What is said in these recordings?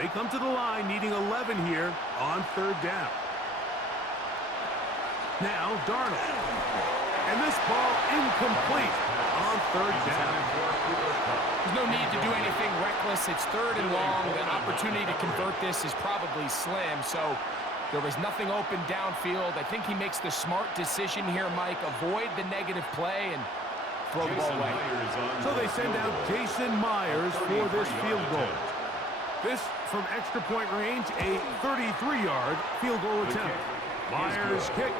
They come to the line needing 11 here on third down. Now Darnold. And this ball incomplete on third down. There's no need to do anything reckless. It's third and long. The opportunity to convert this is probably slim, so there was nothing open downfield. I think he makes the smart decision here, Mike. Avoid the negative play and throw the ball away. So they send out Jason Myers for this field goal. This from extra point range, a 33-yard field goal attempt. Myers' kick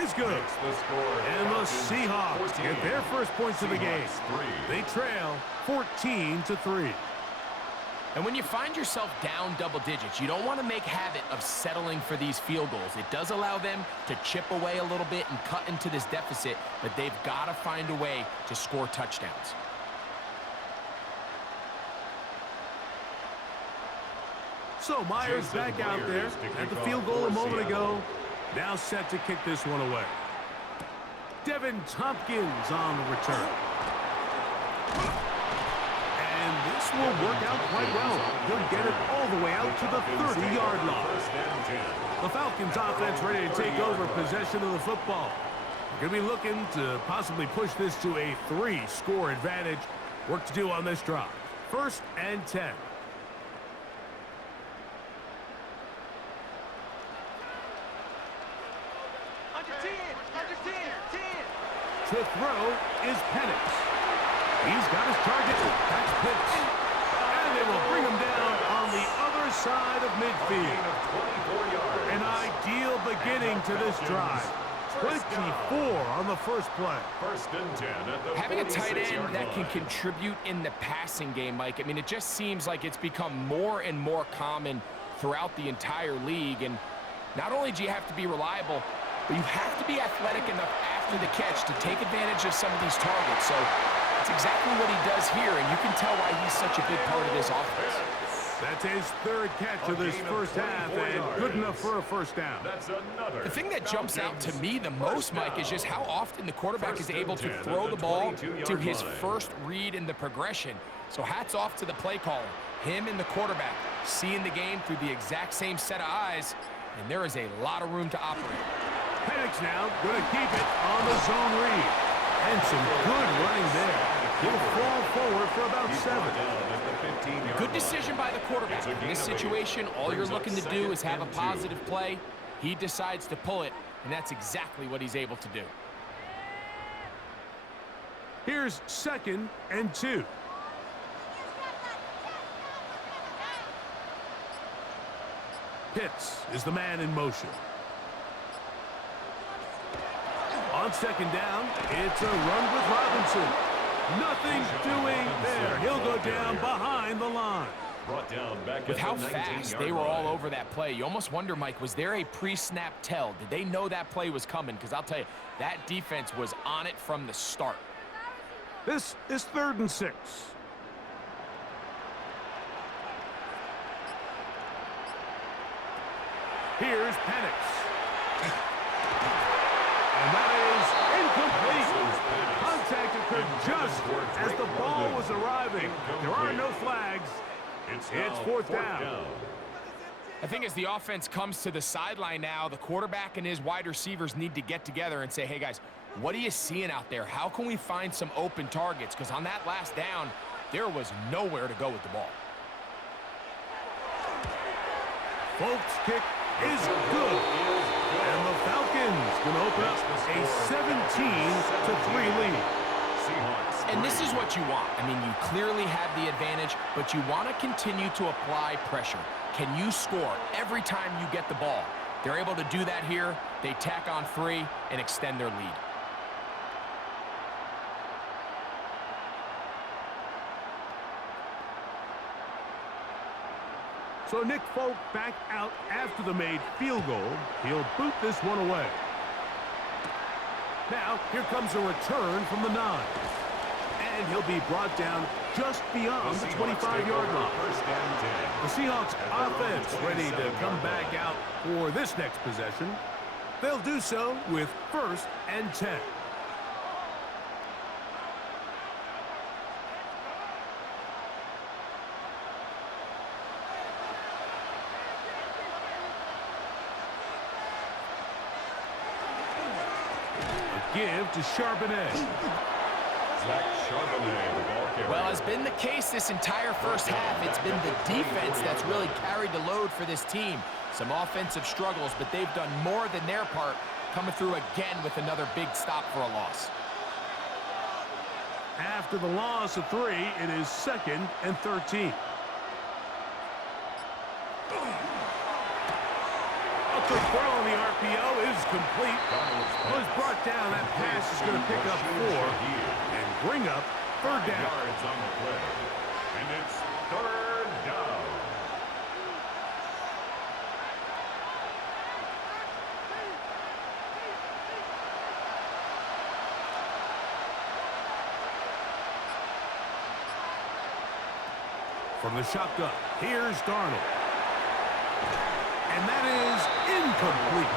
is good. And the Seahawks get their first points of the game. They trail 14-3. And when you find yourself down double digits, you don't want to make habit of settling for these field goals. It does allow them to chip away a little bit and cut into this deficit, but they've got to find a way to score touchdowns. So Myers back out there at the field goal a moment ago. Now set to kick this one away. Devin Tompkins on the return. And this will work out quite well. He'll get it all the way out to the 30-yard line. The Falcons offense ready to take over possession of the football. Going to be looking to possibly push this to a 3-score advantage. Work to do on this drive. 1st and 10. To throw is Penix. He's got his target. That's Pitts. And they will bring him down on the other side of midfield. An ideal beginning to this drive. 24 on the first play. 1st and 10 at the having a tight end that can contribute in the passing game, Mike, I mean, it just seems like it's become more and more common throughout the entire league. And not only do you have to be reliable, but you have to be athletic enough after the catch to take advantage of some of these targets. So that's exactly what he does here, and you can tell why he's such a big part of this offense. That's his 3rd catch of this first half, and good enough for a first down. The thing that jumps out to me the most, Mike, is just how often the quarterback is able to throw the ball to his first read in the progression. So hats off to the play caller. Him and the quarterback seeing the game through the exact same set of eyes, and there is a lot of room to operate. Penix now going to keep it on the zone read. And some good running there. He'll fall forward for about 7. Good decision by the quarterback. In this situation, all you're looking to do is have a positive play. He decides to pull it, and that's exactly what he's able to do. Here's 2nd and 2. Pitts is the man in motion. On 2nd down, it's a run with Robinson. Nothing doing there. He'll go down behind the line. With how fast they were all over that play, you almost wonder, Mike, was there a pre-snap tell? Did they know that play was coming? Because I'll tell you, that defense was on it from the start. This is 3rd and 6. Here's Penix. And that is incomplete. Contact occurred just as the ball was arriving. There are no flags. It's 4th down. I think as the offense comes to the sideline now, the quarterback and his wide receivers need to get together and say, hey, guys, what are you seeing out there? How can we find some open targets? Because on that last down, there was nowhere to go with the ball. Folks' kick is good. And the Falcons can open up a 17-3 lead. And this is what you want. I mean, you clearly have the advantage, but you want to continue to apply pressure. Can you score every time you get the ball? They're able to do that here. They tack on 3 and extend their lead. So Nick Folk back out after the made field goal. He'll boot this one away. Now, here comes a return from the 9. And he'll be brought down just beyond the 25-yard line. The Seahawks offense ready to come back out for this next possession. They'll do so with 1st and 10. give to Charbonnet. Zach Charbonnet, the ball carrier. Well, has been the case this entire first half. It's been the defense that's really carried the load for this team. Some offensive struggles, but they've done more than their part, coming through again with another big stop for a loss. After the loss of 3, it is 2nd and 13. A good throw on the RPO is complete. Was brought down. That pass is going to pick up 4 and bring up 3rd down. Yards on the play. And it's 3rd down. From the shotgun, here's Darnold. And that is incomplete.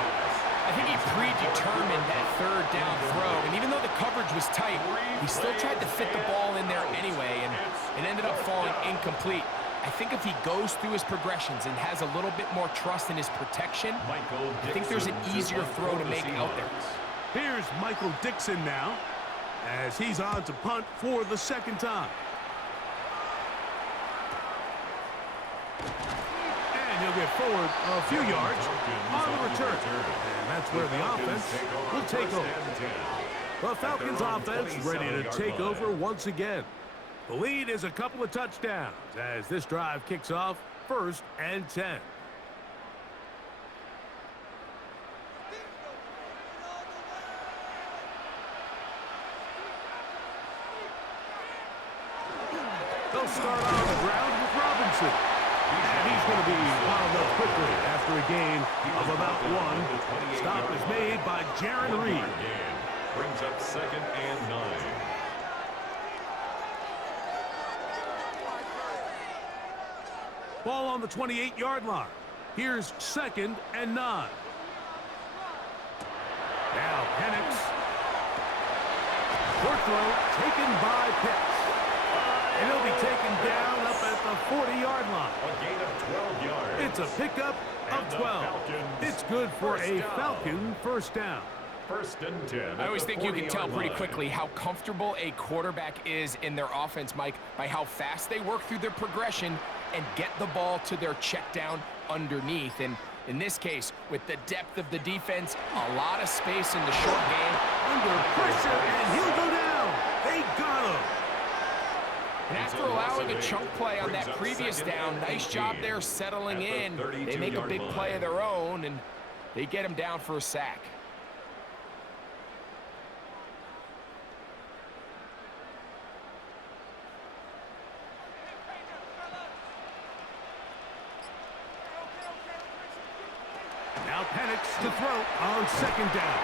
I think he predetermined that 3rd down throw, and even though the coverage was tight, he still tried to fit the ball in there anyway, and it ended up falling incomplete. I think if he goes through his progressions and has a little bit more trust in his protection, I think there's an easier throw to make out there. Here's Michael Dixon now, as he's on to punt for the 2nd time. And he'll get forward a few yards on the return. And that's where the offense will take over. The Falcons offense ready to take over once again. The lead is a couple of touchdowns as this drive kicks off 1st and 10. They'll start on the ground with Robinson. And he's going to be fouled up quickly after a gain of about 1. Stop is made by Jaron Reed. Brings up 2nd and 9. Ball on the 28-yard line. Here's 2nd and 9. Now Penix. Short throw taken by Pitts. And he'll be taken down up at the 40-yard line. A gain of 12 yards. It's a pickup of 12. It's good for a Falcon 1st down. 1st and 10. I always think you can tell pretty quickly how comfortable a quarterback is in their offense, Mike, by how fast they work through their progression and get the ball to their check down underneath. And in this case, with the depth of the defense, a lot of space in the short game. Under pressure, and he'll go down. They got him. And after allowing a chunk play on that previous down, nice job there settling in. They make a big play of their own, and they get him down for a sack. Now Penix to throw on 2nd down.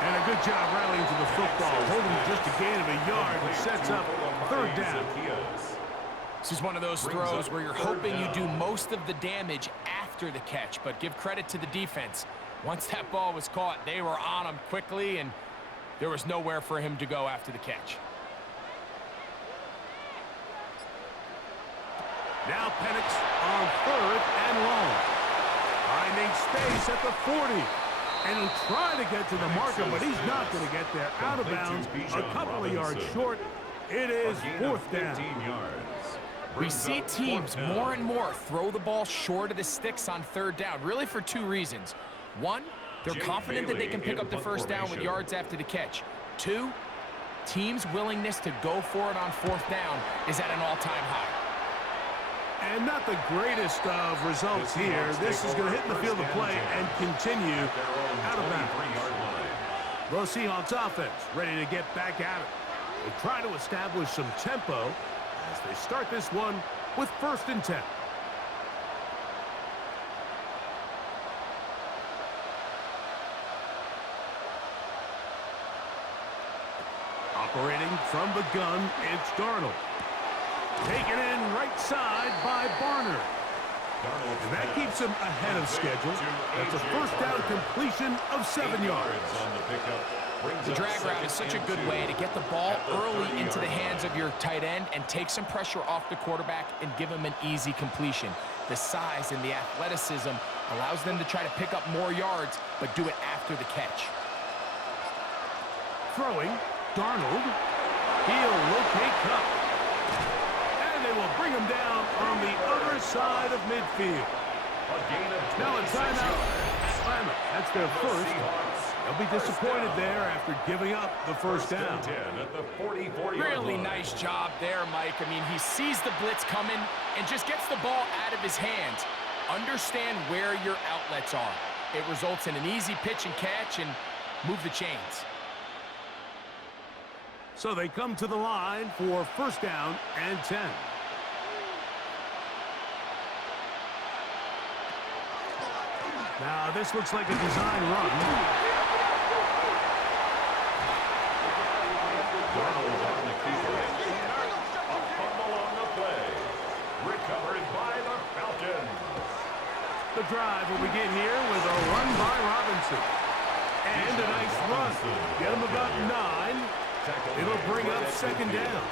And a good job rallying to the football, holding just a gain of a yard, which sets up 3rd down. This is one of those throws where you're hoping you do most of the damage after the catch, but give credit to the defense. Once that ball was caught, they were on him quickly, and there was nowhere for him to go after the catch. Now Penix on 3rd and long. Finding space at the 40. And he'll try to get to the marker, but he's not going to get there. Out of bounds, a couple of yards short. It is 4th down. We see teams more and more throw the ball short of the sticks on 3rd down, really for 2 reasons. 1, they're confident that they can pick up the 1st down with yards after the catch. 2, teams' willingness to go for it on 4th down is at an all-time high. And not the greatest of results here. This is going to hit the field of play and continue out of bounds. The Seahawks offense ready to get back at it. They try to establish some tempo as they start this one with 1st and 10. Operating from the gun, it's Darnold. Taken in right side by Barner. And that keeps him ahead of schedule. That's a 1st down completion of 7 yards. The drag route is such a good way to get the ball early into the hands of your tight end and take some pressure off the quarterback and give him an easy completion. The size and the athleticism allows them to try to pick up more yards, but do it after the catch. Throwing, Darnold. He'll locate Cup. And they will bring him down on the other side of midfield. Now a timeout. Atlanta, that's their first. They'll be disappointed there after giving up the first down. Really nice job there, Mike. I mean, he sees the blitz coming and just gets the ball out of his hands. Understand where your outlets are. It results in an easy pitch and catch and move the chains. So they come to the line for first down and 10. Now this looks like a design run. Darnold on the keeper. A fumble on the play. Recovered by the Falcons. The drive will begin here with a run by Robinson. And a nice run. Get him about 9. It'll bring up second down.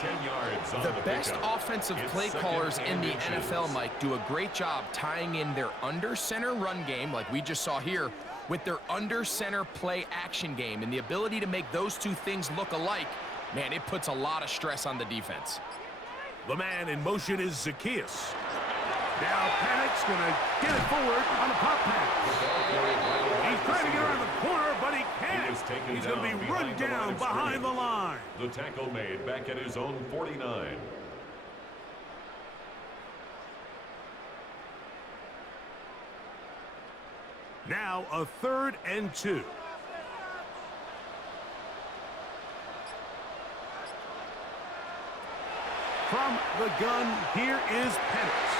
10 yards on the best offensive play callers in the NFL, Mike, do a great job tying in their under-center run game, like we just saw here, with their under-center play action game. And the ability to make those two things look alike, man, it puts a lot of stress on the defense. The man in motion is Zacchaeus. Now Panic's going to get it forward on a pop pass. He's trying to get around the corner, but he can't. He's going to be run down behind the line. The tackle made back at his own 49. Now a 3rd and 2. From the gun, here is Penix.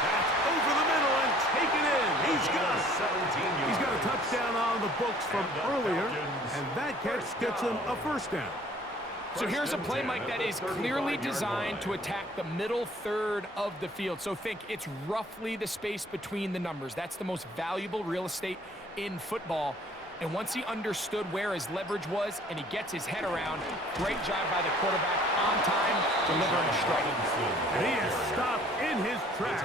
That's over the middle and taken in. He's got it. He's got a touchdown on the books from earlier, and that catch gets him a first down. So here's a play, Mike, that is clearly designed to attack the middle third of the field. So think it's roughly the space between the numbers. That's the most valuable real estate in football. And once he understood where his leverage was and he gets his head around, great job by the quarterback on time, delivering a strike. And he is stopped in his tracks.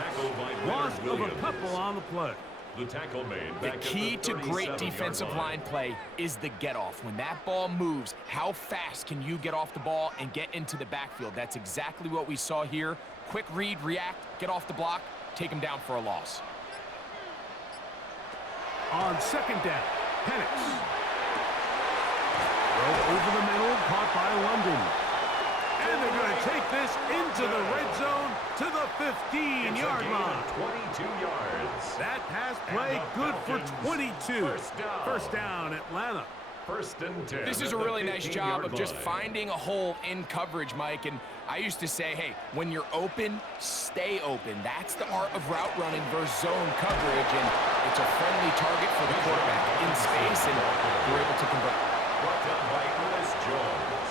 Loss of a couple on the play. The tackle made. The key to great defensive line play is the get-off. When that ball moves, how fast can you get off the ball and get into the backfield? That's exactly what we saw here. Quick read, react, get off the block, take him down for a loss. On second down, Penix. Throw over the middle, caught by London. And they're going to take this into the red zone to the 15-yard line. 22 yards. That pass play good for 22. First down, Atlanta. First and 10. This is a really nice job of just finding a hole in coverage, Mike. And I used to say, hey, when you're open, stay open. That's the art of route running versus zone coverage. And it's a friendly target for the quarterback in space, and they're able to convert. Brought down by Ernest Jones.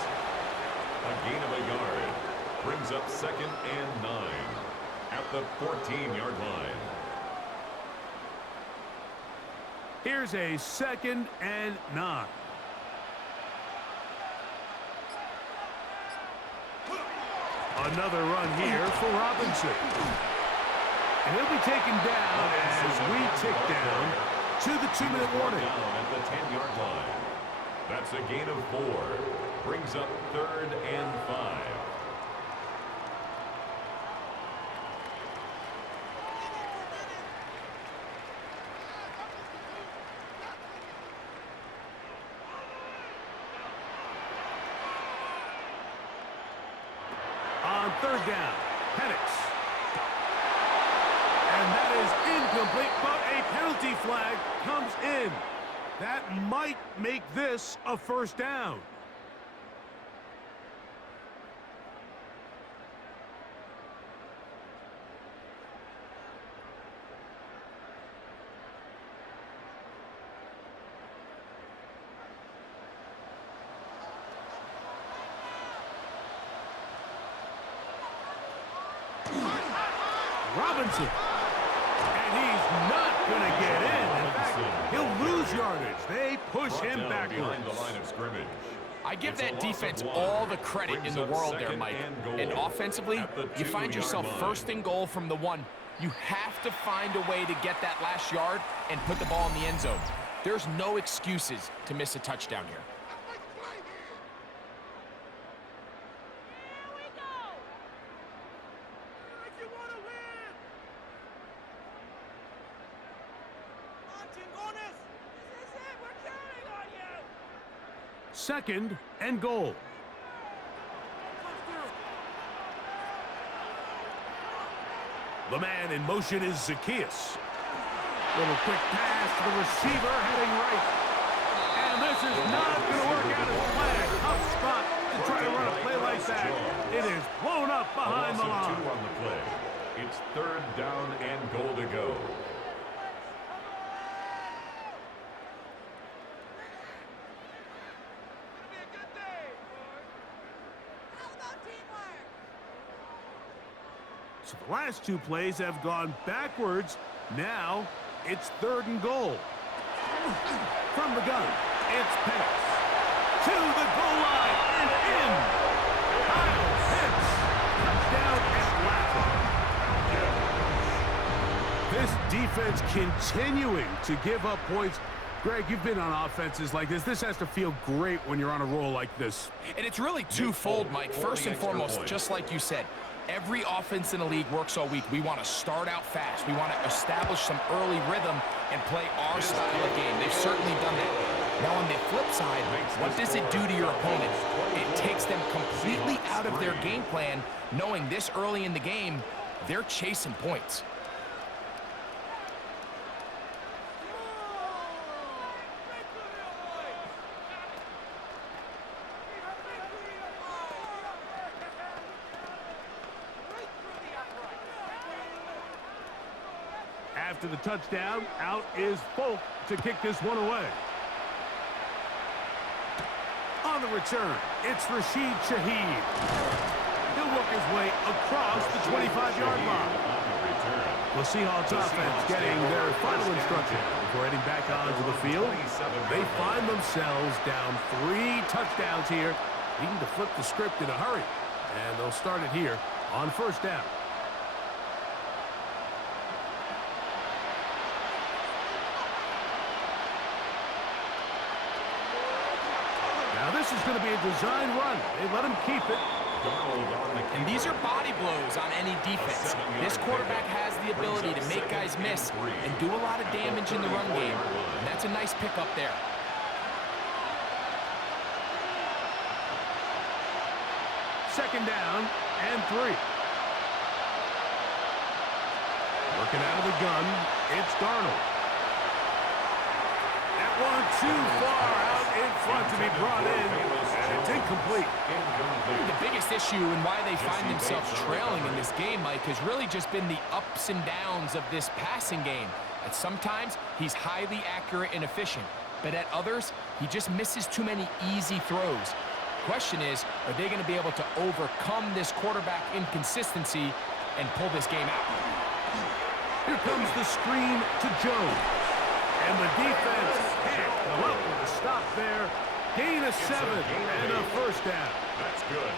A gain of a yard. Brings up second and 9 at the 14-yard line. Here's a second and 9. Another run here for Robinson. And he'll be taken down as we tick down to the 2-minute warning. Down at the 10-yard line. That's a gain of 4. Brings up 3rd and 5. On 3rd down, Penix. And that is incomplete, but a penalty flag comes in. That might make this a first down. Robinson. And he's not going to get in. In fact, he'll lose yardage. They push him backwards. Behind the line of scrimmage. I give that defense all the credit in the world there, Mike. And offensively, you find yourself first and goal from the 1. You have to find a way to get that last yard and put the ball in the end zone. There's no excuses to miss a touchdown here. 2nd and goal. The man in motion is Zacchaeus. Little quick pass to the receiver, heading right. And this is not going to work out as planned. Tough spot to try to run a play like that. It is blown up behind the line. 2 on the play. It's 3rd down and goal to go. So the last 2 plays have gone backwards. Now it's 3rd and goal. From the gun, it's Penix. To the goal line and in. Kyle Pitts. Touchdown Atlanta. This defense continuing to give up points. Greg, you've been on offenses like this. This has to feel great when you're on a roll like this. And it's really twofold, Mike. First and foremost, just like you said, every offense in the league works all week. We want to start out fast. We want to establish some early rhythm and play our style of game. They've certainly done that. Now on the flip side, what does it do to your opponent? It takes them completely out of their game plan, knowing this early in the game, they're chasing points. After the touchdown, out is Folk to kick this one away. On the return, it's Rashid Shaheed. He'll work his way across the 25-yard line. The Seahawks offense getting their final instruction before heading back onto the field. They find themselves down 3 touchdowns here, needing to flip the script in a hurry. And they'll start it here on 1st down. This is going to be a design run. They let him keep it. And these are body blows on any defense. This quarterback has the ability to make guys miss and do a lot of damage in the run game. And that's a nice pickup there. Second down and 3. Working out of the gun, it's Darnold. That one too far out in front to be brought in, and it's incomplete. The biggest issue and why they find themselves trailing in this game, Mike, has really just been the ups and downs of this passing game. At sometimes, he's highly accurate and efficient, but at others, he just misses too many easy throws. Question is, are they going to be able to overcome this quarterback inconsistency and pull this game out? Here comes the screen to Jones. And the defense can't come up with a stop there. Gain of 7 and a 1st down. That's good.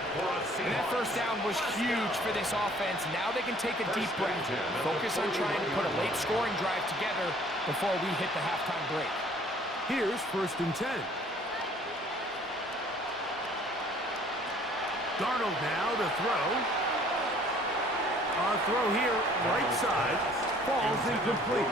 And that 1st down was huge for this offense. Now they can take a deep breath. Focus on trying to put a late scoring drive together before we hit the halftime break. Here's 1st and 10. Darnold now to throw. Our throw here, right side, falls incomplete.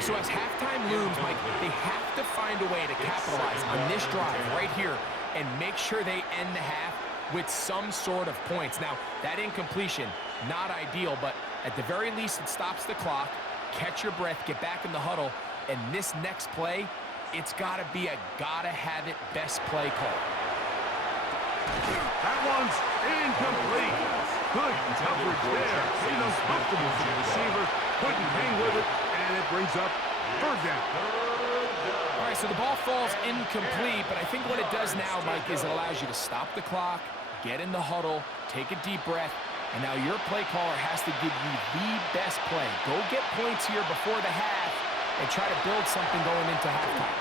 So as halftime looms, Mike, they have to find a way to capitalize on this drive right here and make sure they end the half with some sort of points. Now, that incompletion, not ideal, but at the very least, it stops the clock. Catch your breath, get back in the huddle, and this next play, it's got to be a gotta-have-it best play call. That one's incomplete. Good coverage there. See those comfortable for the receiver. Couldn't hang with it, and it brings up 3rd down. All right, so the ball falls incomplete, but I think what it does now, Mike, is it allows you to stop the clock, get in the huddle, take a deep breath, and now your play caller has to give you the best play. Go get points here before the half and try to build something going into halftime.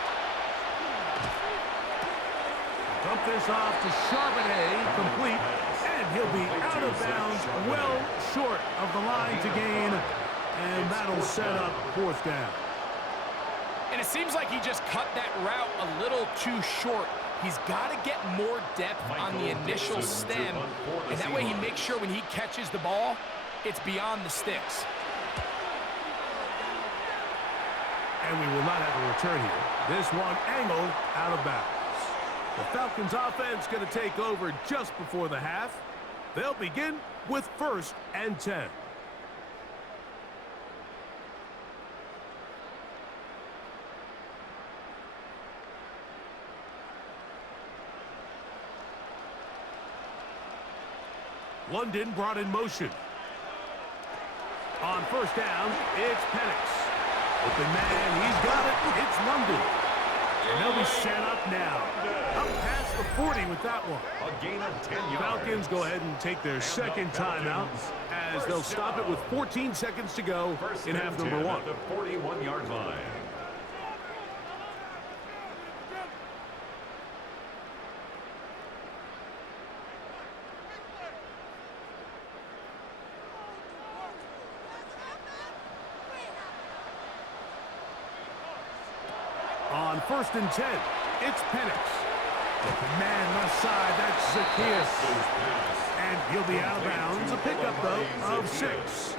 Dump this off to Charbonnet, complete, and he'll be out of bounds, well short of the line to gain, and that'll set up 4th down. And it seems like he just cut that route a little too short. He's got to get more depth on the initial stem, and that way he makes sure when he catches the ball, it's beyond the sticks. And we will not have a return here. This one angled out of bounds. The Falcons offense going to take over just before the half. They'll begin with 1st and 10. London brought in motion. On 1st down, it's Penix. Open man, he's got it. It's London. And they'll be set up now. Up past the 40 with that one. A gain of 10 yards. Falcons go ahead and take their second timeout as they'll stop it with 14 seconds to go in half number 1. At the 41-yard line. On 1st and 10, it's Penix. Open man left side, that's Zacchaeus. And he'll be out of bounds. A pickup, though, of 6.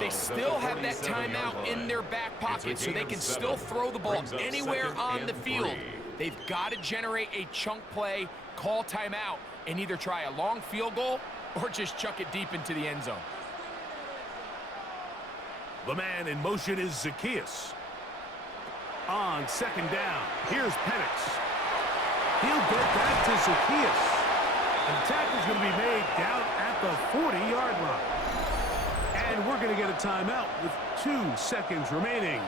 They still have that timeout in their back pocket, so they can still throw the ball anywhere on the field. They've got to generate a chunk play, call timeout, and either try a long field goal or just chuck it deep into the end zone. The man in motion is Zacchaeus. On 2nd down, here's Penix. He'll get that to Zacchaeus. And the tackle's going to be made down at the 40-yard line. And we're going to get a timeout with 2 seconds remaining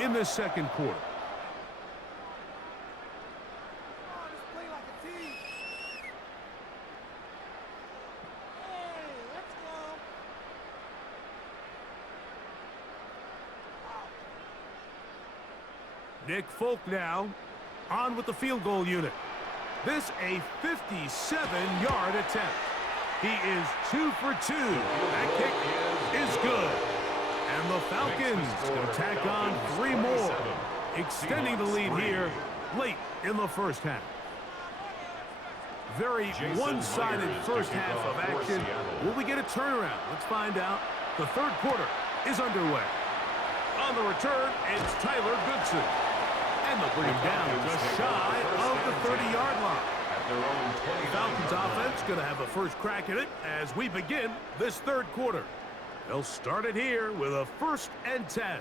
in the 2nd quarter. Nick Folk now on with the field goal unit. This a 57-yard attempt. He is 2 for 2. That kick is good. And the Falcons going to tack on 3 more, extending the lead here late in the 1st half. Very one-sided 1st half of action. Will we get a turnaround? Let's find out. The 3rd quarter is underway. On the return, it's Tyler Goodson. And they'll bring him down just shy of the 30-yard line. The Falcons offense going to have a first crack at it as we begin this 3rd quarter. They'll start it here with a 1st and 10.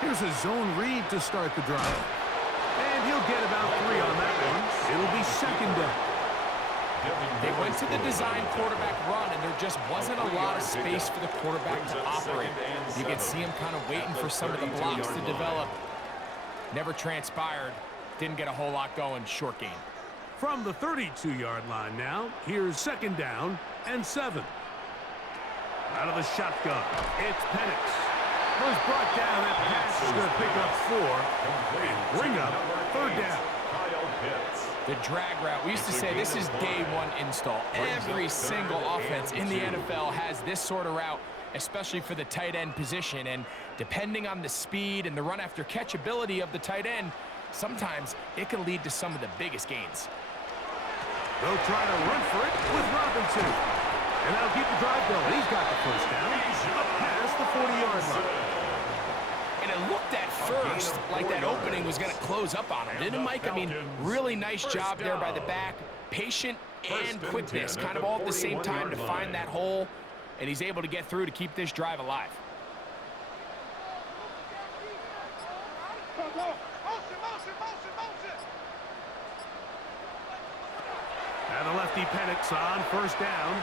Here's a zone read to start the drive. And he'll get about 3 on that one. It'll be 2nd down. They went to the design quarterback run, and there just wasn't a lot of space for the quarterback to operate. You can see him kind of waiting for some of the blocks to develop. Never transpired. Didn't get a whole lot going. Short game. From the 32-yard line now, here's 2nd down and 7. Out of the shotgun, it's Penix. Was brought down. That pass is going to pick up 4 and bring up 3rd down. The drag route. We used to say this is day 1 install. Every single offense in the NFL has this sort of route, especially for the tight end position. And depending on the speed and the run after catch ability of the tight end, sometimes it can lead to some of the biggest gains. They'll try to run for it with Robinson. And that'll keep the drive going. He's got the 1st down. Up past the 40-yard line. And it looked at first like that opening was going to close up on him, didn't it, Mike? I mean, really nice job there by the back. Patient and quickness, kind of all at the same time to find that hole, and he's able to get through to keep this drive alive. And the lefty Penix on 1st down.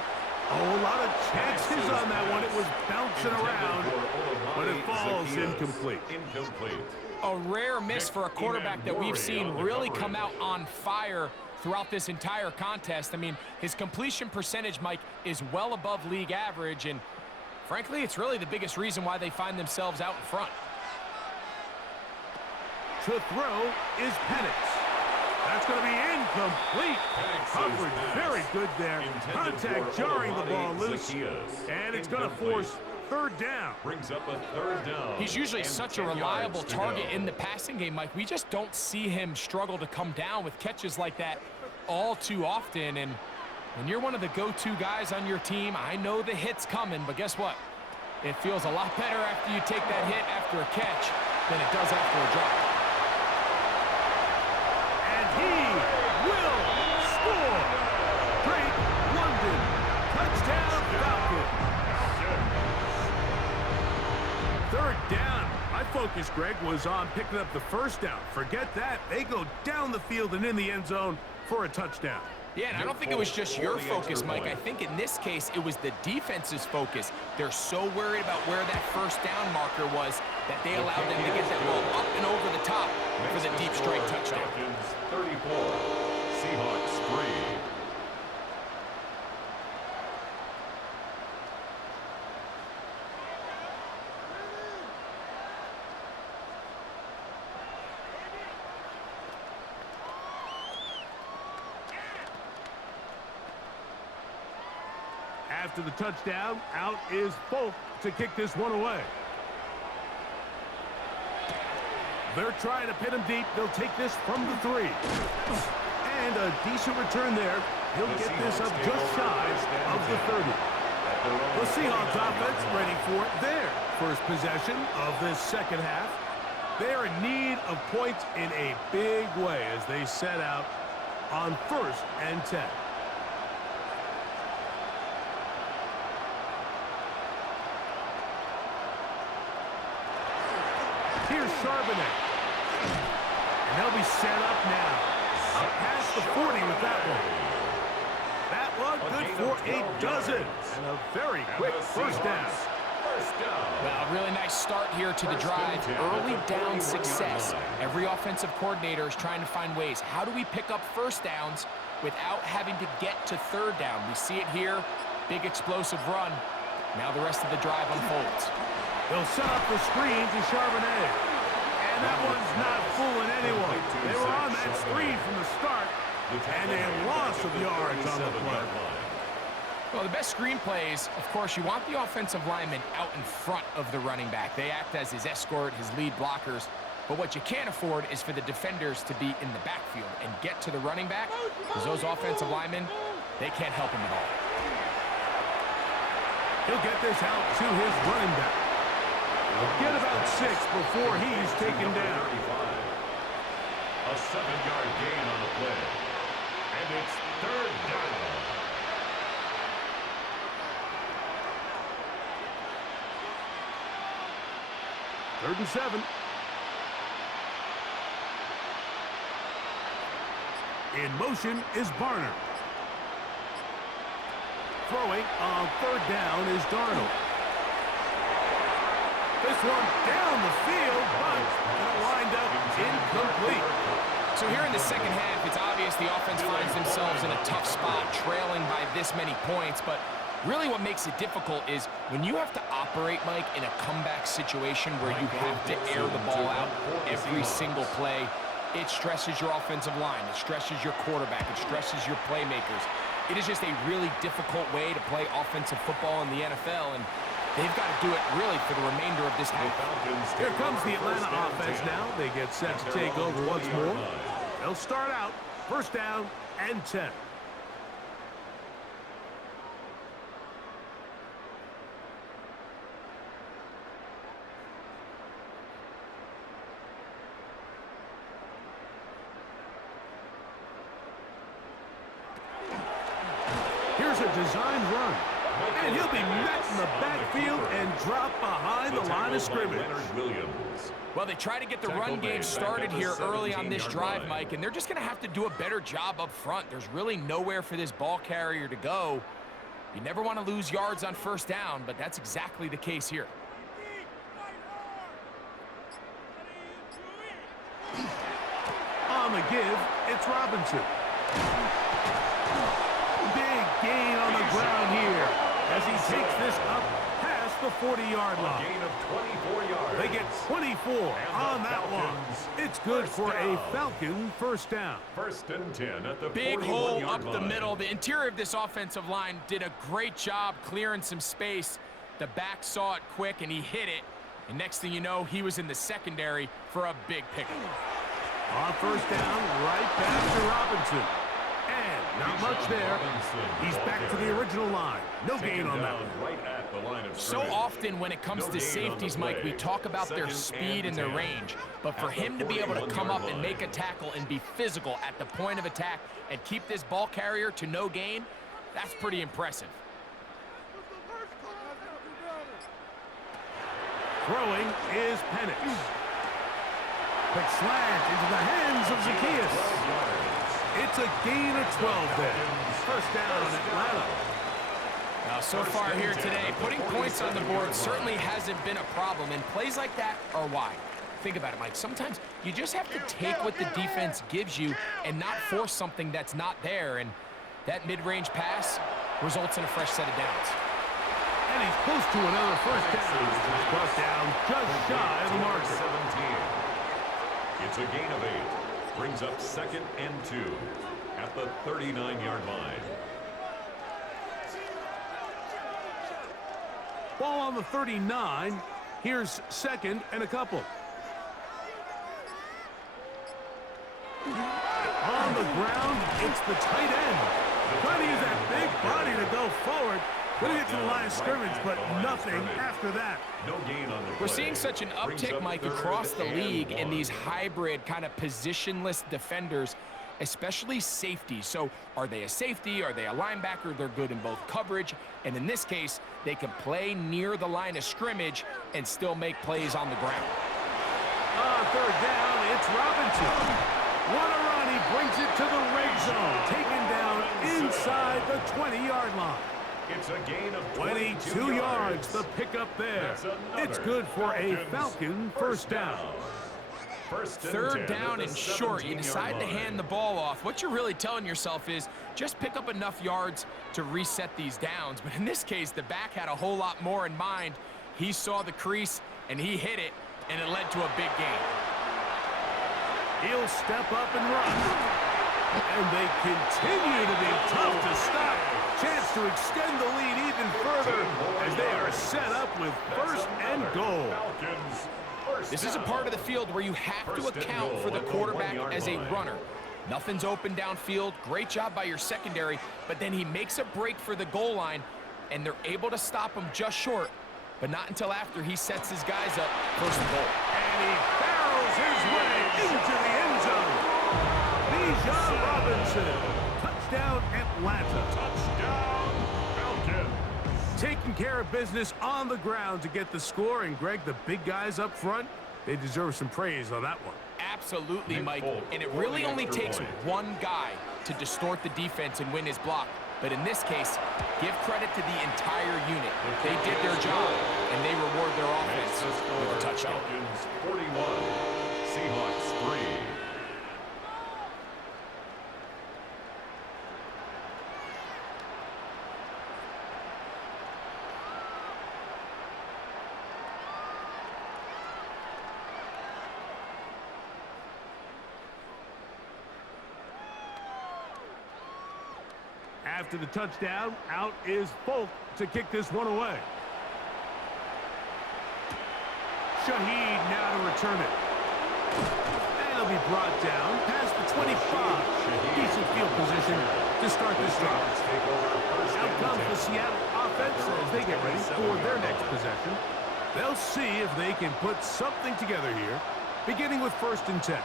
Oh, a lot of chances on that one. It was bouncing around, but it falls incomplete. A rare miss for a quarterback that we've seen really come out on fire throughout this entire contest. I mean, his completion percentage, Mike, is well above league average, and frankly, it's really the biggest reason why they find themselves out in front. To throw is Penix. That's going to be incomplete. Coverage very good there. Contact jarring the ball loose. And it's going to force third down. Brings up a third down. He's usually and such a 10 reliable yards to target go. in the passing game, Mike. We just don't see him struggle to come down with catches like that all too often. And when you're one of the go-to guys on your team, I know the hit's coming, but guess what? It feels a lot better after you take that hit after a catch than it does after a drop. And he will score. Drake London, touchdown Falcons. Third down. My focus, Greg, was on picking up the first down. Forget that. They go down the field and in the end zone for a touchdown. Yeah, and I don't think it was just your focus, Mike. I think in this case, it was the defense's focus. They're so worried about where that first down marker was that they allowed them to get that ball up and over the top for the deep strike touchdown. Falcons 34, Seahawks 3. After the touchdown, out is Folk to kick this one away. They're trying to pin him deep. They'll take this from the 3. And a decent return there. He'll get this up just shy of the 30. The Seahawks offense ready for their first possession of this second half. They are in need of points in a big way as they set out on 1st and 10. Here's Charbonnet. And they'll be set up now. Up past the 40 with that one. That one good for a dozen. And a very quick first down. Well, a really nice start here to the drive. Early down success. Every offensive coordinator is trying to find ways. How do we pick up first downs without having to get to third down? We see it here. Big explosive run. Now the rest of the drive unfolds. They'll set up the screen to Charbonnet. And that one's not fooling anyone. They were on that screen from the start. And a loss of yards on the play. Well, the best screen plays, of course, you want the offensive lineman out in front of the running back. They act as his escort, his lead blockers. But what you can't afford is for the defenders to be in the backfield and get to the running back, because those offensive linemen, they can't help him at all. He'll get this out to his running back. He'll get about 6 before he's taken down. A 7-yard gain on the play. And it's third down. Third and 7. In motion is Barner. Throwing on third down is Darnold. This one down the field, but lined up incomplete. So here in the second half, it's obvious the offense finds themselves in a tough spot, trailing by this many points. But really what makes it difficult is when you have to operate, Mike, in a comeback situation where you have to air the ball out every single play, it stresses your offensive line, it stresses your quarterback, it stresses your playmakers. It is just a really difficult way to play offensive football in the NFL, and they've got to do it really for the remainder of this half. Here comes the Atlanta offense now. They get set to take over once more. They'll start out first down and 10. Here's a designed run. And he'll be met in the backfield and drop behind the line of scrimmage. Well, they try to get the run game started here early on this drive, Mike, and they're just going to have to do a better job up front. There's really nowhere for this ball carrier to go. You never want to lose yards on first down, but that's exactly the case here. On the give, it's Robinson. Big gain on the ground here as he takes this up past the 40-yard line. A gain of 24 yards. They get 24 on that one. It's good for a Falcon first down. First and 10 at the Big hole 41-yard up the line. middle. The interior of this offensive line did a great job clearing some space. The back saw it quick, and he hit it. And next thing you know, he was in the secondary for a big pickup. On first down, right back to Robinson. And not much there. He's back to the original line. No gain on that one. So often when it comes to safeties, Mike, we talk about their speed and their range. But for him to be able to come up and make a tackle and be physical at the point of attack and keep this ball carrier to no gain, that's pretty impressive. Throwing is Penix. Quick slant into the hands of Zacchaeus. It's a gain of 12 there. First down, Atlanta. Now, so far here today, putting points on the board certainly hasn't been a problem, and plays like that are why. Think about it, Mike. Sometimes you just have to take what the defense gives you and not force something that's not there, and that mid-range pass results in a fresh set of downs. And he's close to another first down. He's brought down just shy of the marker. 17. It's a gain of 8. Brings up 2nd and 2 at the 39-yard line. Ball on the 39. Here's 2nd and a couple. On the ground, it's the tight end. Trying to use that big body to go forward. Going to get to the line of scrimmage, but nothing after that. No gain on the play. We're seeing such an uptick, Mike, across the league in these hybrid kind of positionless defenders, especially safety. So are they a safety? Are they a linebacker? They're good in both coverage. And in this case, they can play near the line of scrimmage and still make plays on the ground. On third down, it's Robinson. What a run. He brings it to the red zone. Taken down inside the 20-yard line. It's a gain of 22 yards, the pickup there. It's good for a Falcon first down. Third down and short. You decide to hand the ball off. What you're really telling yourself is just pick up enough yards to reset these downs. But in this case, the back had a whole lot more in mind. He saw the crease, and he hit it, and it led to a big gain. He'll step up and run. And they continue to be tough to stop. Chance to extend the lead even further as they are set up with 1st and goal. This is a part of the field where you have to account for the quarterback as a runner. Nothing's open downfield. Great job by your secondary, but then he makes a break for the goal line, and they're able to stop him just short, but not until after he sets his guys up 1st and goal. And he barrels his way into the end zone. Bijan Robinson. Touchdown, Atlanta. Touchdown, Falcons. Taking care of business on the ground to get the score. And, Greg, the big guys up front, they deserve some praise on that one. Absolutely, Mike. And it really only takes one guy to distort the defense and win his block. But in this case, give credit to the entire unit. They did their job, and they reward their offense with a touchdown. Falcons 41, Seahawks 3. After the touchdown, out is Folk to kick this one away. Shaheed now to return it. And he'll be brought down past the 25. Decent field position to start this drive. Out comes the Seattle offense as they get ready for their next possession. They'll see if they can put something together here, beginning with 1st and 10.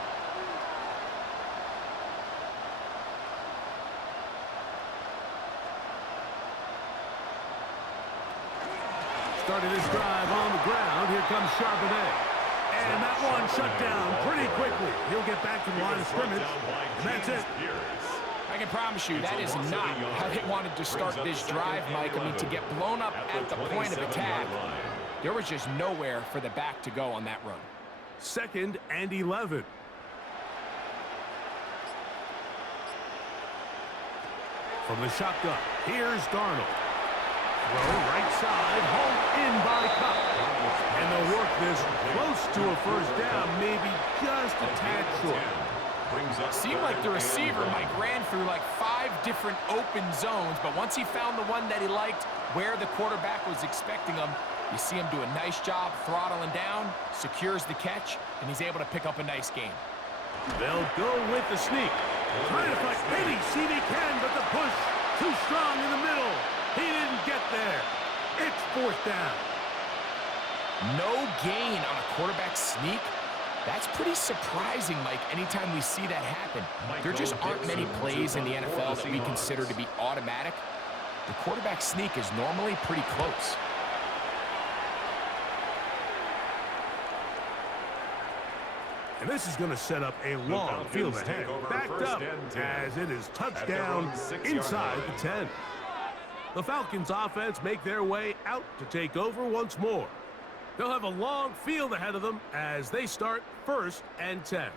Started his drive on the ground. Here comes Charbonnet. And that one shut down pretty quickly. He'll get back to the line of scrimmage. And that's it. I can promise you that is not how they wanted to start this drive, Mike. I mean, to get blown up at the point of attack, there was just nowhere for the back to go on that run. 2nd and 11. From the shotgun, here's Darnold. Throw right side, home in by Cup. And they'll work this close to a first down, maybe just a tad short. Brings up Seemed like the third and receiver, one. Mike, ran through like 5 different open zones, but once he found the one that he liked, where the quarterback was expecting him, you see him do a nice job throttling down, secures the catch, and he's able to pick up a nice gain. They'll go with the sneak. Trying to fight. Maybe see he can, but the push too strong in the middle. He didn't get there. It's fourth down. No gain on a quarterback sneak. That's pretty surprising, Mike, anytime we see that happen. There just aren't many plays in the NFL that we consider to be automatic. The quarterback sneak is normally pretty close. And this is going to set up a long field ahead. Backed up as it is touchdown inside the 10. The Falcons offense make their way out to take over once more. They'll have a long field ahead of them as they start 1st and 10.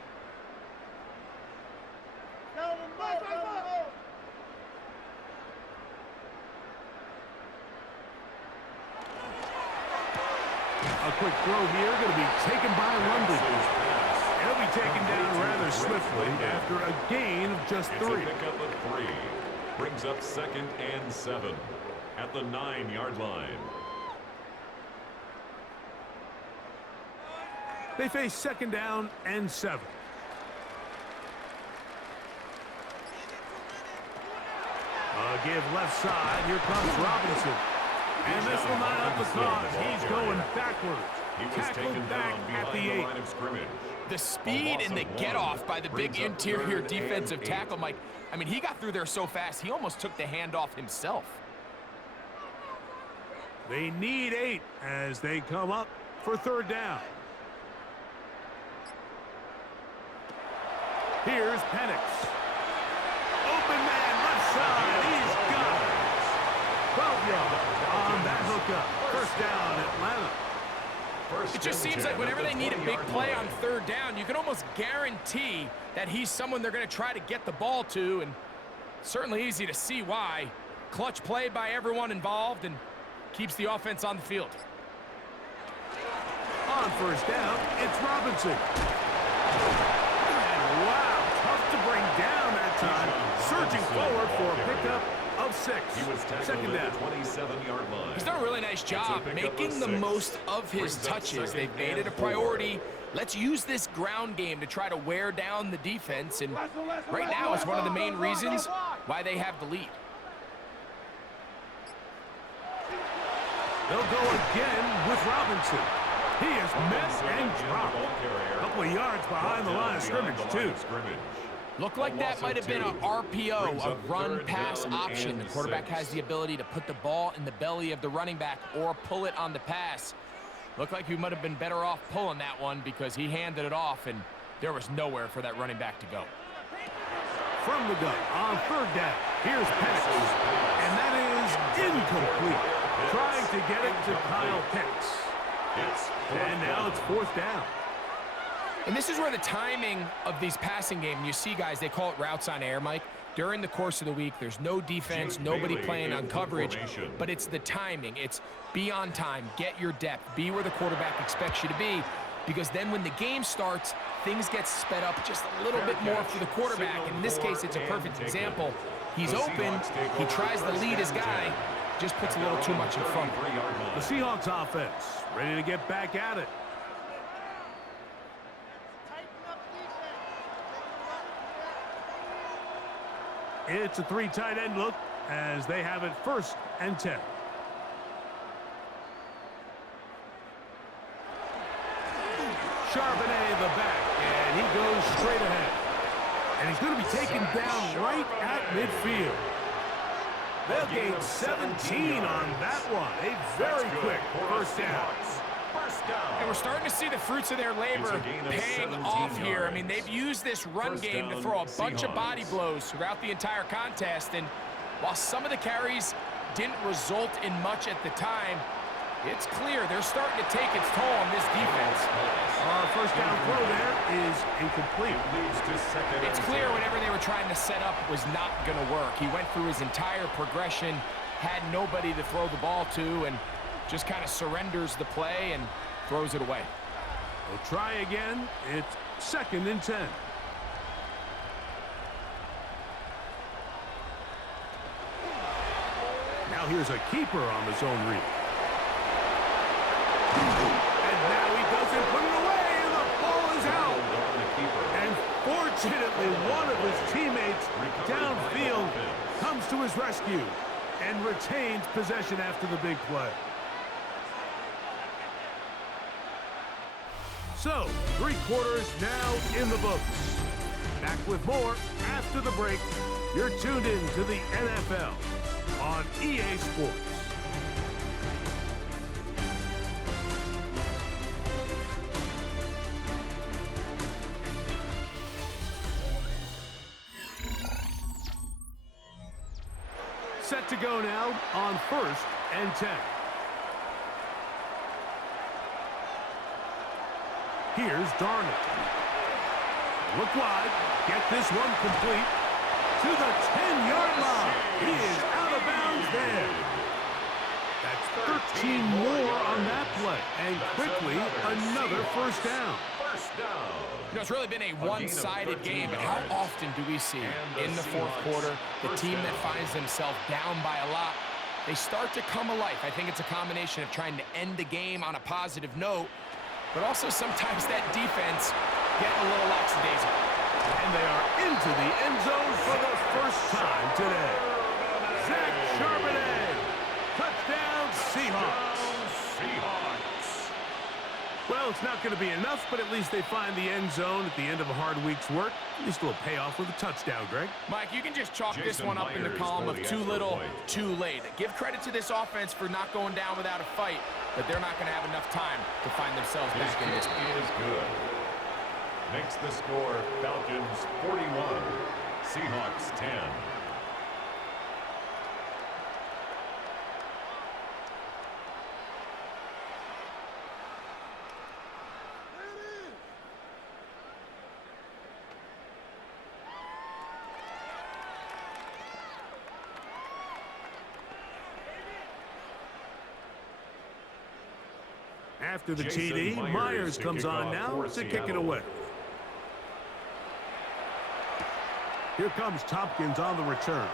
A quick throw here, going to be taken by London. He'll be taken down rather swiftly after a gain of just 3. It's a pickup of 3. Brings up 2nd and 7 at the 9-yard line. They face 2nd down and 7. Give left side. Here comes Robinson. And this will not help the cause. He's going backwards. He was Tackled taken back down at behind the the 8. line of scrimmage. The speed and the get-off by the big interior defensive tackle, Mike. I mean, he got through there so fast, he almost took the handoff himself. They need 8 as they come up for 3rd down. Here's Penix. Open man, left side. He's got it. 12 yards on that hookup. 1st down, Atlanta. It just seems like whenever they need a big play on 3rd down, you can almost guarantee that he's someone they're going to try to get the ball to, and certainly easy to see why. Clutch play by everyone involved and keeps the offense on the field. On 1st down, it's Robinson. And wow, tough to bring down that time. Surging forward for a pickup of 6. He was tackled 2nd at down. the 27-yard line. He's done a really nice job making the most of his touches. They've made it a priority. Let's use this ground game to try to wear down the defense, and right now it's one of the main reasons why they have the lead. They'll go again with Robinson. He is met and dropped. A couple of yards behind the line of scrimmage, too. Looked like that might have been an RPO, a run-pass option. The quarterback has the ability to put the ball in the belly of the running back or pull it on the pass. Looked like he might have been better off pulling that one because he handed it off, and there was nowhere for that running back to go. From the gun on 3rd down, here's Penix. And that is incomplete. Trying to get it to Kyle Pitts. And now it's 4th down. And this is where the timing of these passing games, you see guys, they call it routes on air, Mike. During the course of the week, there's no defense, nobody playing on coverage, but it's the timing. It's be on time, get your depth, be where the quarterback expects you to be, because then when the game starts, things get sped up just a little bit more for the quarterback. In this case, it's a perfect example. He's open, he tries to lead his guy, just puts a little too much in front. The Seahawks offense ready to get back at it. It's a 3 tight end look as they have it 1st and 10. Charbonnet the back, and he goes straight ahead. And he's going to be taken down right at midfield. They'll gain 17 on that one. A very quick 1st down. And we're starting to see the fruits of their labor paying off here. I mean, they've used this run game to throw a bunch of body blows throughout the entire contest. And while some of the carries didn't result in much at the time, it's clear they're starting to take its toll on this defense. 1st down throw there is incomplete. It's clear whatever they were trying to set up was not going to work. He went through his entire progression, had nobody to throw the ball to, and just kind of surrenders the play and throws it away. We'll try again. It's 2nd and 10. Now here's a keeper on the zone read. And now he doesn't put it away, and the ball is out. And fortunately, one of his teammates downfield comes to his rescue and retains possession after the big play. So, 3 quarters now in the books. Back with more after the break. You're tuned in to the NFL on EA Sports. Set to go now on 1st and 10. Here's Darnold. Look wide. Get this one complete to the 10-yard line. He is out of bounds there. That's 13 more on that play. And quickly, another first down. You know, it's really been a one-sided game, but how often do we see in the 4th quarter the team that finds themselves down by a lot, they start to come alive. I think it's a combination of trying to end the game on a positive note, but also sometimes that defense getting a little lackadaisical. And they are into the end zone for the first time today. Zach Charbonnet. Touchdown, Seahawks. Well, it's not going to be enough, but at least they find the end zone at the end of a hard week's work. At least a little payoff with a touchdown, Greg. Mike, you can just chalk this one up in the column of too little, too late. Give credit to this offense for not going down without a fight, but they're not going to have enough time to find themselves back in this game. Is good. Makes the score Falcons 41, Seahawks 10. After the TD, Myers comes on now to kick it away. Here comes Tompkins on the return.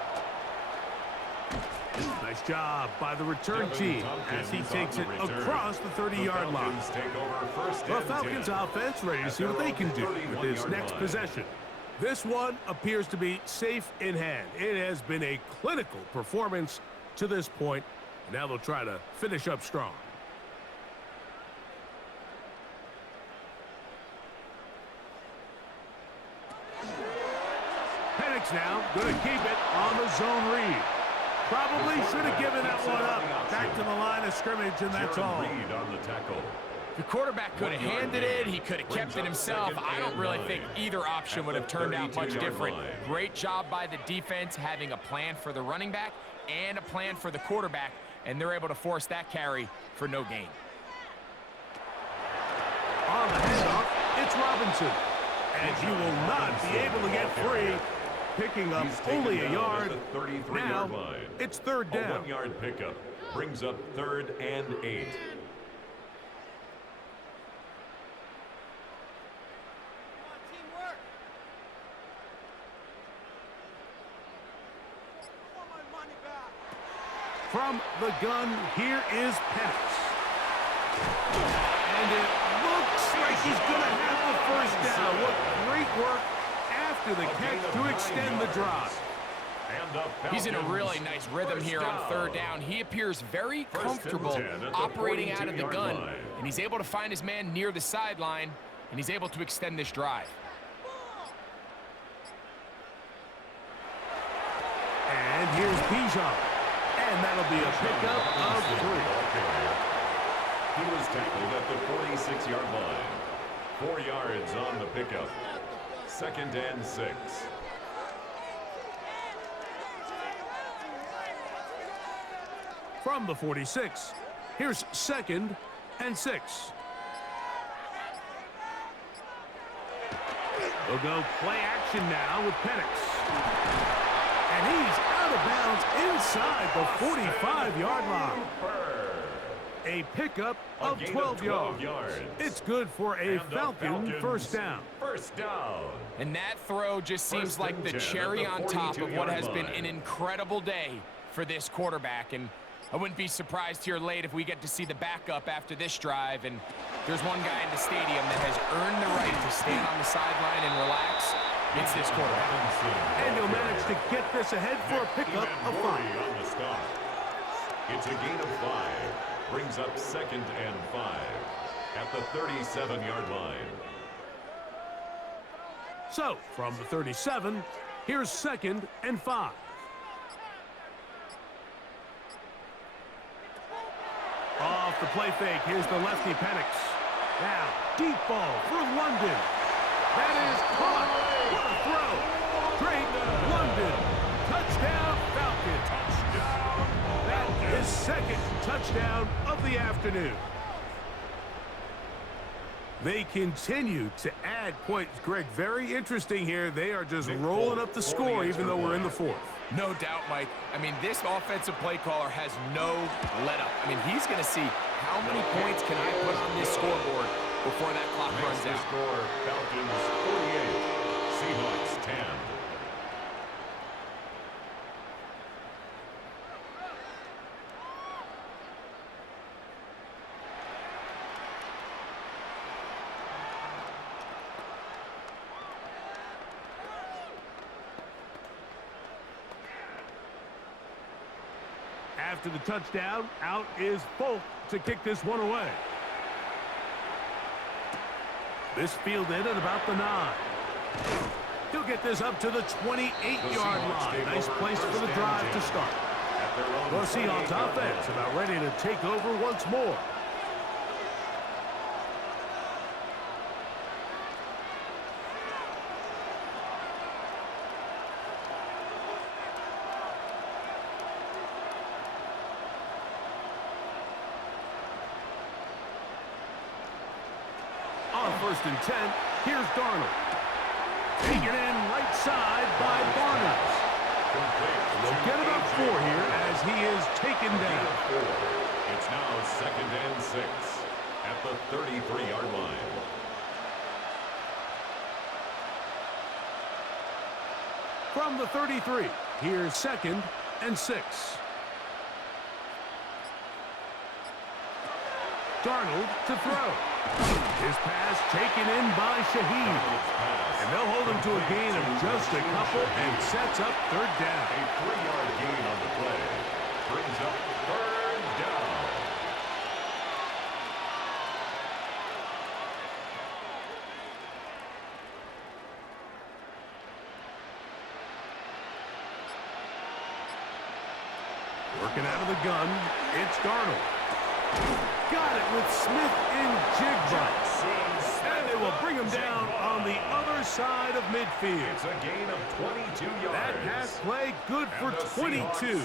Nice job by the return team as he takes it across the 30-yard line. The Falcons offense ready to see what they can do with this next possession. This one appears to be safe in hand. It has been a clinical performance to this point. Now they'll try to finish up strong. Now, going to keep it on the zone read. Probably should have given that one up. Back to the line of scrimmage, and that's all. On the tackle. The quarterback could have handed it. He could have kept it himself. I don't really think either option would have turned out much different. Great job by the defense having a plan for the running back and a plan for the quarterback, and they're able to force that carry for no gain. On the handoff, it's Robinson. And he will not be able to get free. Picking up only a yard. Now, it's 3rd down. A 1-yard pickup brings up 3rd and 8. From the gun, here is Penix. And it looks like he's going to have the first down. What great work after the catch to extend the drive. He's in a really nice rhythm here on 3rd down. He appears very comfortable operating out of the gun, and he's able to find his man near the sideline, and he's able to extend this drive. And here's Bijan, and that'll be a pickup of 3. He was tackled at the 46-yard line. 4 yards on the pickup. 2nd and 6. From the 46, here's 2nd and 6. They'll go play action now with Penix. And he's out of bounds inside the 45-yard line. A pickup of 12 yards. It's good for a Falcon first down. And that throw just seems like the cherry on top of what has been an incredible day for this quarterback, and I wouldn't be surprised here late if we get to see the backup after this drive. And there's one guy in the stadium that has earned the right to stand on the sideline and relax. It's this quarterback. And he'll manage to get this ahead for a pickup of 5. On the stop. It's a gain of 5. Brings up 2nd and 5 at the 37-yard line. So, from the 37, here's 2nd and 5. Off the play fake, here's the lefty Penix. Now, deep ball for London. That is caught. What a throw. Drake London. Touchdown, Falcons. That is 2nd touchdown of the afternoon. They continue to add points. Greg, very interesting here. They are just rolling up the score even though we're in the 4th. No doubt, Mike. I mean, this offensive play caller has no let-up. I mean, he's going to see how many points can I put on this scoreboard before that clock runs out. Score, Falcons 48, Seahawks 10. After the touchdown, out is Folk to kick this one away. This fielded at about the 9. He'll get this up to the 28-yard line. Nice place for the drive to start. The Seahawks offense about ready to take over once more. On 1st and 10, here's Darnold. Taken in right side by Barnes. And they'll get it up 4 here as he is taken down. It's now 2nd and 6 at the 33-yard line. From the 33, here's 2nd and 6. Darnold to throw. His pass taken in by Shaheed. And they'll hold him to a gain of just a couple and sets up 3rd down. A 3-yard gain on the play brings up 3rd down. Working out of the gun, it's Darnold. Got it with Smith in Jigba. And they will bring him down on the other side of midfield. It's a gain of 22 yards. That pass play good for 22.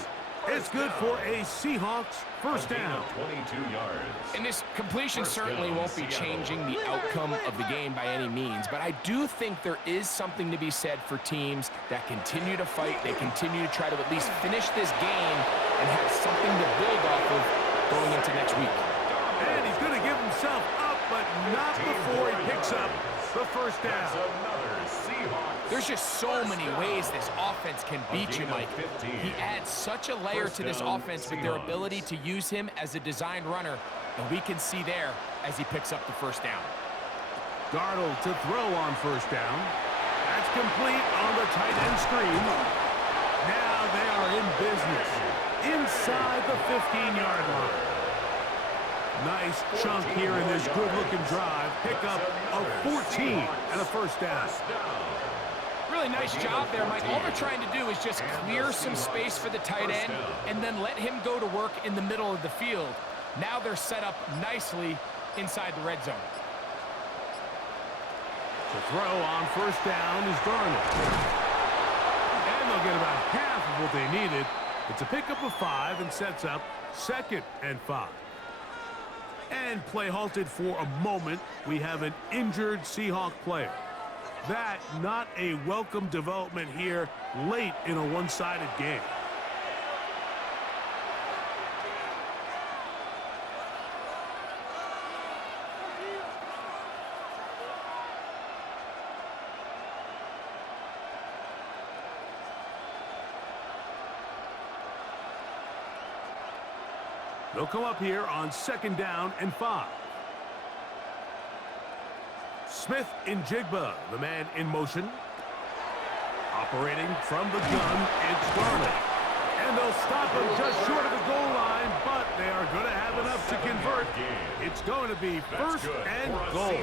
It's good for a Seahawks first down. 22 yards. And this completion certainly won't be changing the outcome of the game by any means, but I do think there is something to be said for teams that continue to fight. They continue to try to at least finish this game and have something to build off of going into next week. And he's going to give himself up, but not before he picks up the first down. There's just so many ways this offense can beat you, Mike. He adds such a layer to this offense with their ability to use him as a design runner, and we can see there as he picks up the first down. Darnold to throw on first down. That's complete on the tight end screen. Now they are in business inside the 15-yard line. Nice chunk here in this good-looking drive. Pickup of 14 and a first down. Really nice job there, Mike. All they're trying to do is just clear some space for the tight end and then let him go to work in the middle of the field. Now they're set up nicely inside the red zone. To throw on first down is Darnold. And they'll get about half of what they needed. It's a pickup of 5 and sets up 2nd and 5. And play halted for a moment. We have an injured Seahawk player. That not a welcome development here late in a one-sided game. They'll come up here on 2nd down and 5. Smith in Jigba, the man in motion. Operating from the gun, it's Garland. And they'll stop him just short of the goal line, but they are going to have enough to convert. It's going to be 1st and goal.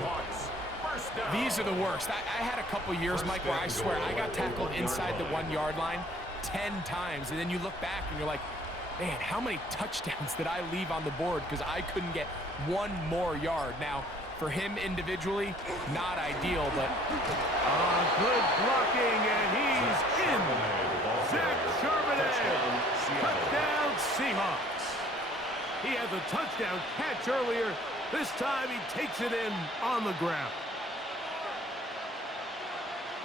These are the worst. I had a couple years, Mike, where I swear I got tackled inside the 1-yard line 10 times, and then you look back and you're like, man, how many touchdowns did I leave on the board because I couldn't get one more yard? Now, for him individually, not ideal, but... good blocking, and he's in. Zach Charbonnet. Touchdown, Seahawks. He had the touchdown catch earlier. This time he takes it in on the ground.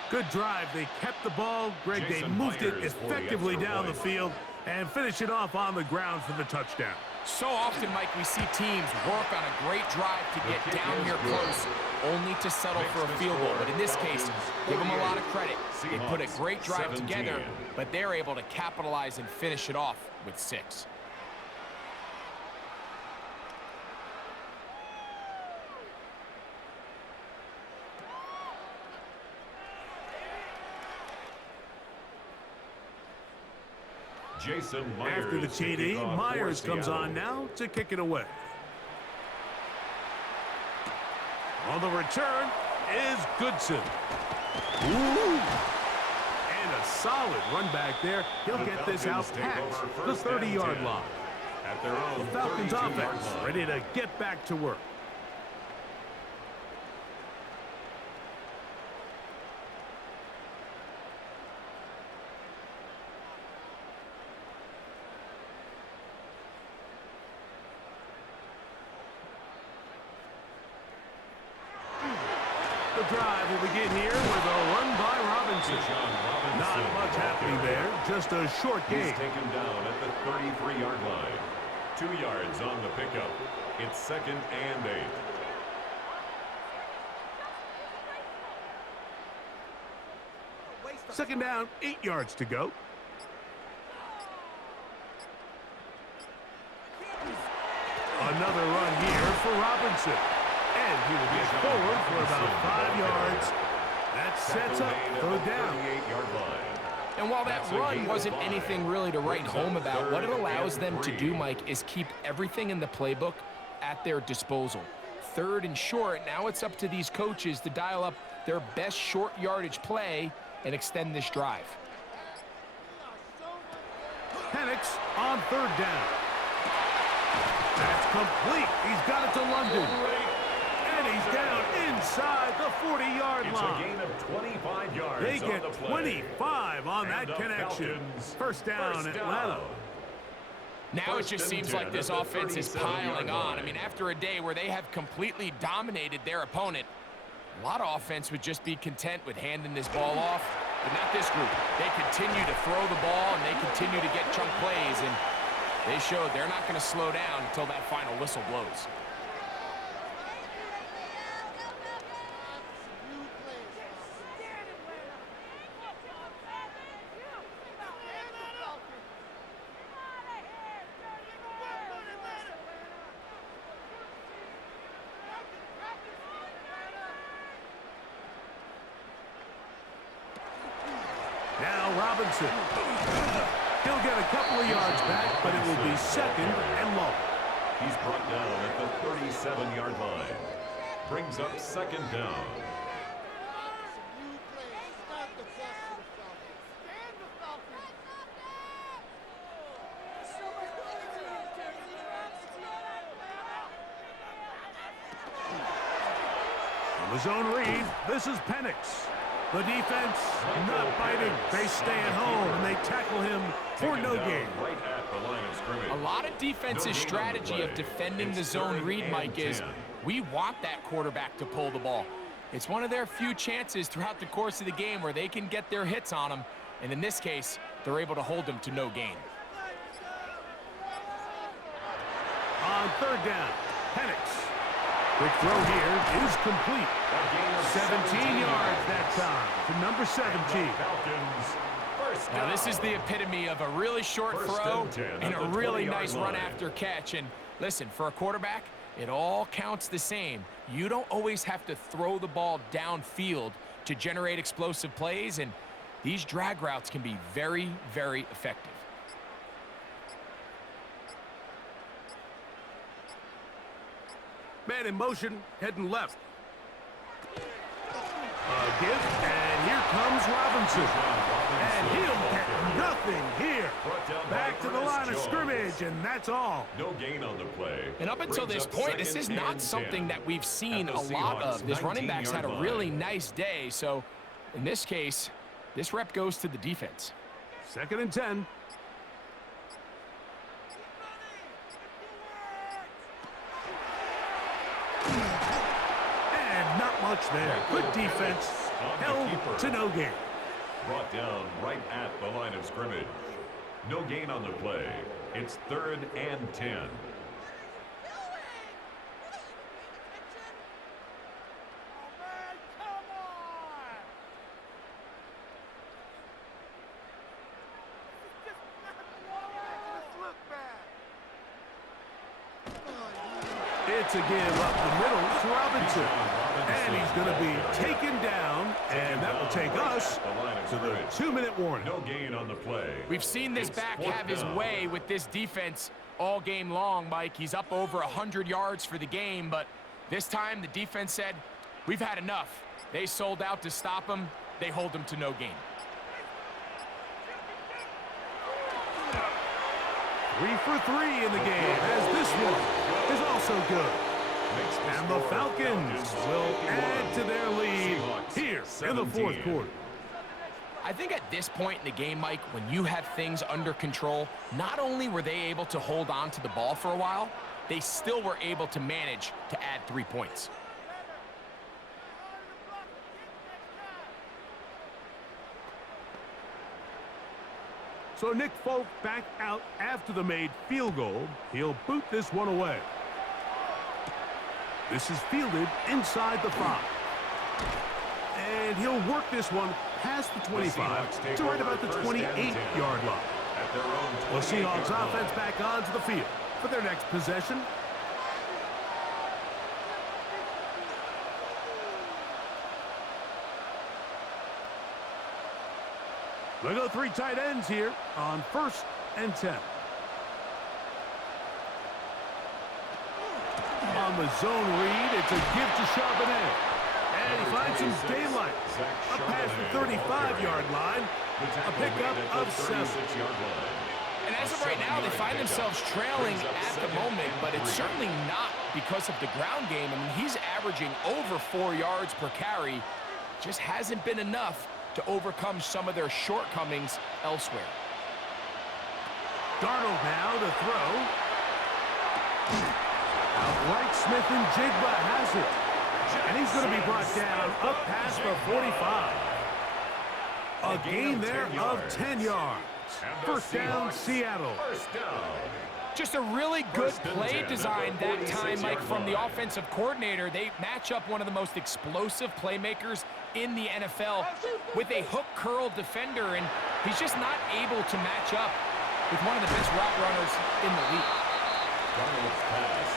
Good drive. They kept the ball. Greg, they moved it effectively down the field and finish it off on the ground for the touchdown. So often, Mike, we see teams work on a great drive to get down here close, only to settle for a field goal. But in this case, give them a lot of credit. They put a great drive together, but they're able to capitalize and finish it off with 6. Jason Myers. After the TD, Myers comes on now to kick it away. On the return is Goodson. Ooh. And a solid run back there. He'll get this out past the 30-yard line. At their own The Falcons offense ready to get back to work. The drive will begin here with a run by Robinson. Not much happening there, just a short gain. He's taken down at the 33-yard line. 2 yards on the pickup. It's 2nd and 8. 2nd down, 8 yards to go. Another run here for Robinson. And he will get forward for about 5 yards. That sets up third down. And while that run wasn't anything really to write home about, what it allows them to do, Mike, is keep everything in the playbook at their disposal. 3rd and short, now it's up to these coaches to dial up their best short yardage play and extend this drive. Penix on 3rd down. That's complete. He's got it to London. And he's down inside the 40-yard line. It's a gain of 25 yards. They get 25 on that connection. Falcons, 1st down, Atlanta. Now it just seems like this offense is piling on. I mean, after a day where they have completely dominated their opponent, a lot of offense would just be content with handing this ball off, but not this group. They continue to throw the ball, and they continue to get chunk plays, and they showed they're not going to slow down until that final whistle blows. Now Robinson. He'll get a couple of yards back, but it will be 2nd and long. He's brought down at the 37-yard line. Brings up 2nd down. On the zone read, this is Penix. The defense not biting. They stay at home, and they tackle him for no gain. Right at the line of scrimmage. A lot of defense's strategy of defending the zone read, Mike, is we want that quarterback to pull the ball. It's one of their few chances throughout the course of the game where they can get their hits on him, and in this case, they're able to hold him to no gain. On 3rd down, Penix. Quick throw here is complete. A gain of 17 yards that time to number 17. Falcons, first Now, down. this is the epitome of a really short First throw and 10 and at a the really 20-yard nice line. run after catch. And listen, for a quarterback, it all counts the same. You don't always have to throw the ball downfield to generate explosive plays, and these drag routes can be very, very effective. Man in motion, heading left. A give, and here comes Robinson. And he'll get nothing here. Brought down Back by to the line of Ernest scrimmage, and that's all. No gain on the play. And up until Brings this up point, this is second not and something 10 that we've seen at a the lot Seahawks' of. This running back's had a 19-yard really line. nice day, so in this case, this rep goes to the defense. Second and 10. And not much there. Good defense. Held to no gain. Brought down right at the line of scrimmage. No gain on the play. It's 3rd and 10. It's a give up the middle to Robinson. And he's going to be taken down, and that will take us to the 2-minute warning. No gain on the play. We've seen this It's back 4th have his down. way with this defense all game long, Mike. He's up over 100 yards for the game, but this time the defense said, we've had enough. They sold out to stop him. They hold him to no gain. 3 for 3 in the game, as this one is also good. And the Falcons will add to their lead here in the 4th quarter. I think at this point in the game, Mike, when you have things under control, not only were they able to hold on to the ball for a while, they still were able to manage to add 3 points. So Nick Folk back out after the made field goal. He'll boot this one away. This is fielded inside the 5. And he'll work this one past the 25 to right about the 28-yard line. At their own The Seahawks 28-yard line. offense back onto the field for their next possession. They go 3 tight ends here on 1st and 10. On the zone read, it's a give to Charbonnet. And he finds some daylight. A pass the 35-yard line. A pickup of 7. And as of right now, they find themselves trailing at the moment, but it's certainly not because of the ground game. I mean, he's averaging over 4 yards per carry. Just hasn't been enough to overcome some of their shortcomings elsewhere. Darnold now to throw. Outright Smith and Jigba has it. And he's going to be brought down up past the 45. A gain there of 10 yards. First down, Seattle. First down. Just a really good First and play 10 design at the that time, Mike, 46-yard from the line. offensive coordinator. They match up one of the most explosive playmakers in the NFL with a hook curl defender, and he's just not able to match up with one of the best route runners in the league. Darnold's pass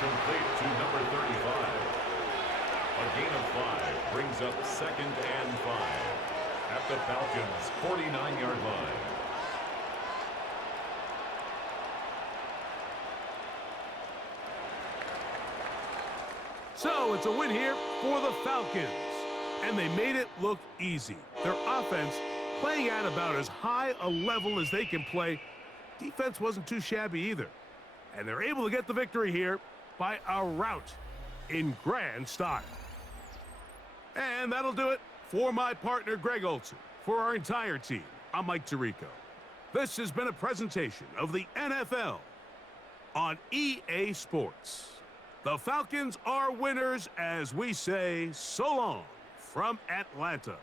complete to number 35. A gain of 5 brings up 2nd and 5 at the Falcons' 49-yard line. So it's a win here for the Falcons. And they made it look easy. Their offense playing at about as high a level as they can play. Defense wasn't too shabby either. And they're able to get the victory here by a rout in grand style. And that'll do it for my partner, Greg Olson. For our entire team, I'm Mike Tirico. This has been a presentation of the NFL on EA Sports. The Falcons are winners as we say so long from Atlanta.